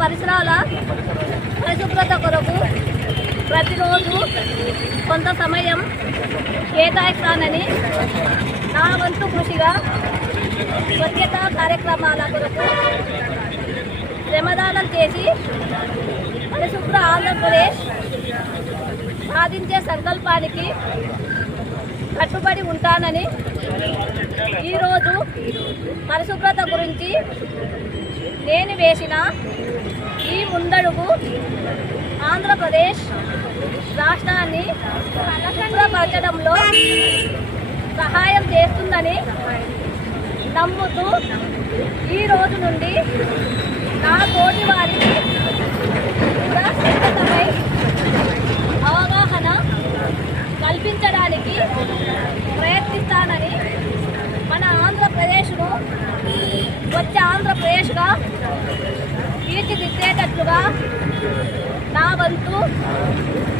పరిసరాల పరిశుభ్రత కొరకు ప్రతిరోజు కొంత సమయం కేటాయిస్తానని నా వంతు కృషిగా స్వచ్ఛతా కార్యక్రమాల కొరకు శ్రమదానం చేసి పరిశుభ్ర ఆంధ్రప్రదేశ్ సాధించే సంకల్పానికి కట్టుబడి ఉంటానని ఈరోజు పరిశుభ్రత గురించి నేను వేసిన ఈ ముందడుగు ఆంధ్రప్రదేశ్ రాష్ట్రాన్ని శుభ్రపరచడంలో సహాయం చేస్తుందని నమ్ముతూ ఈ రోజు నుండి నా తోటి వారికి కూడా స్వచ్ఛతపై అవగాహన కల్పించడానికి ప్రయత్నిస్తానని మన ఆంధ్రప్రదేశ్ను వచ్చే ఆంధ్రప్రదేశ్గా తీర్చిదిద్దేటట్లుగా నా వంతు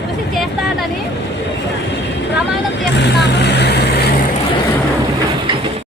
కృషి చేస్తానని ప్రమాణం చేస్తున్నాను.